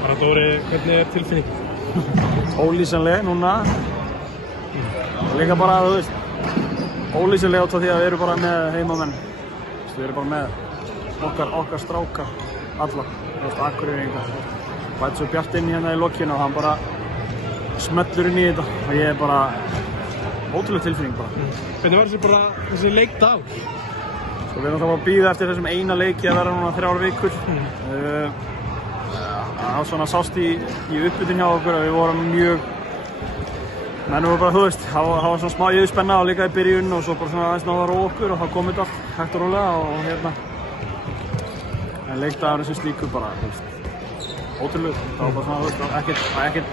Bara Dóri, hvernig tilfinningin? Ólýsanleg núna. Líka bara, þú veist, ólýsanleg út af því að við erum bara með heimamenn. Við erum bara með okkar stráka, alla, þú veist, Akureyringar. Bæti svo Bjart inn í hérna í lokinu og hann bara smellur inn í þetta og ég er bara ótrúleg tilfinning bara. Hvernig var þessi leikdag? Sko við erum þá að bíða eftir þessum eina leiki að vera núna 3 vikur. Það svona sást í uppbytun hjá okkur að við vorum mjög menn voru bara, þú veist, það var svona smá yfirspenna og líka í byrjun og svo bara svona aðeins náðar á okkur og þá kom þetta allt hægt og rólega og hérna en leikdagurinn sem slíkur bara, þú veist ótrúlega, það var bara svona, þú veist,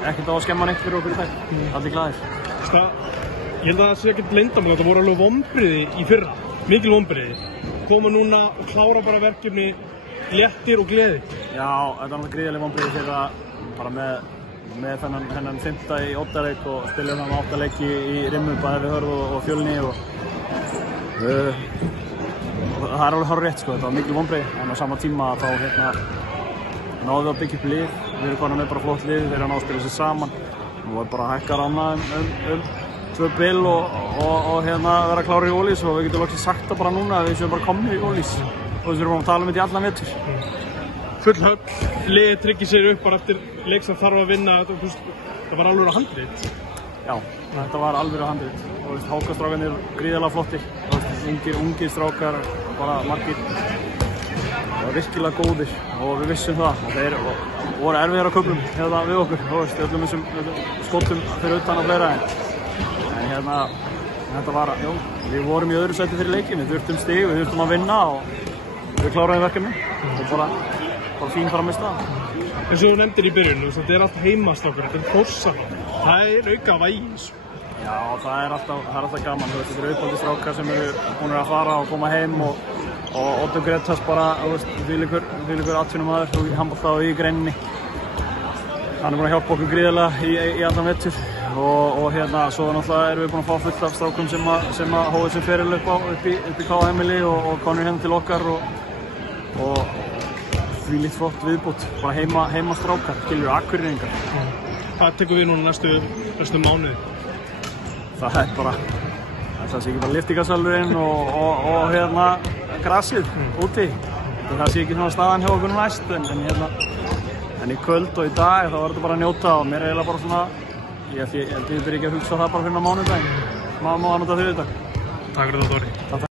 ekkert á að skemma neitt fyrir okkur í dag, allir glaðir. Ég held að það sé ekkert leyndarmál, þetta voru alveg vonbrigði í fyrra, mikil vonbrigði. Koma núna og klára bara verkefni léttir og gleði. Já, þetta var gríðarleg vonbrigði fyrir að bara með þennan 5. í Oddavík og spila þannig 8 leiki í Rimmu, bæði við Hörð og Fjölni og það er alveg hárrétt sko, þetta var mikil vonbrigði en á sama tíma þá hérna náðum við að byggja upp lið, við erum komin með bara flott lið, þeir eru að ná að spila sér saman og voru bara að hækka rána um 2 bil og hérna vera klárir í Ólís og við getum loksins sagt það bara núna að við séum bara komnir í Ólís og við þurfum að tala um þetta í allan vetur. Full höfn, liðið tryggir sér upp bara eftir leik sem þarf að vinna, þetta var alveg handrit. Já, þetta var alveg handrit og Hákastrákarnir gríðarlega flottir, ungir strákar, bara margir og virkilega góðir og við vissum það og þeir voru erfiðir á köflum hérna við okkur, þú veist, öllum þessum skotum fyrir utan og fleira en hérna, þetta var, jú, við vorum í öðru sæti fyrir leikin, við þurftum stig, við þurftum að vinna og við kláraðum verkefni og bara fín framistað. Eins og þú nefndir í byrjun, þetta er allt heimastrákar, þetta er Þórsar, það er auka vægi. Já, það er alltaf gaman, þetta eru uppaldi strákar sem eru búinir að fara og koma heim og Otto Gretas bara, þvílíkur atvinnumaður og handbolta og í greininni. Hann er búinn að hjálpa okkur gríðarlega í allan vetur og hérna svo náttúrulega erum við búin að fá fullt af strákum sem að hóðu sem feril upp í K-heimili og konur hérna til okkar og þvílíkt flott viðbót, bara heima strákar, skilur Akureyringar. Hvað tekur við núna næstu mánuði? Það er bara, það sé ekki bara lyftingasalurinn og hérna grasið úti. Það sé ekki svona staðan hjá okkur næst en í kvöld og í dag þá var þetta bara að njóta og mér er eiginlega bara svona, ég byrja ekki að hugsa það bara fyrir mánudag. Maður má að nota þriðjudag. Takk fyrir það, Dóri.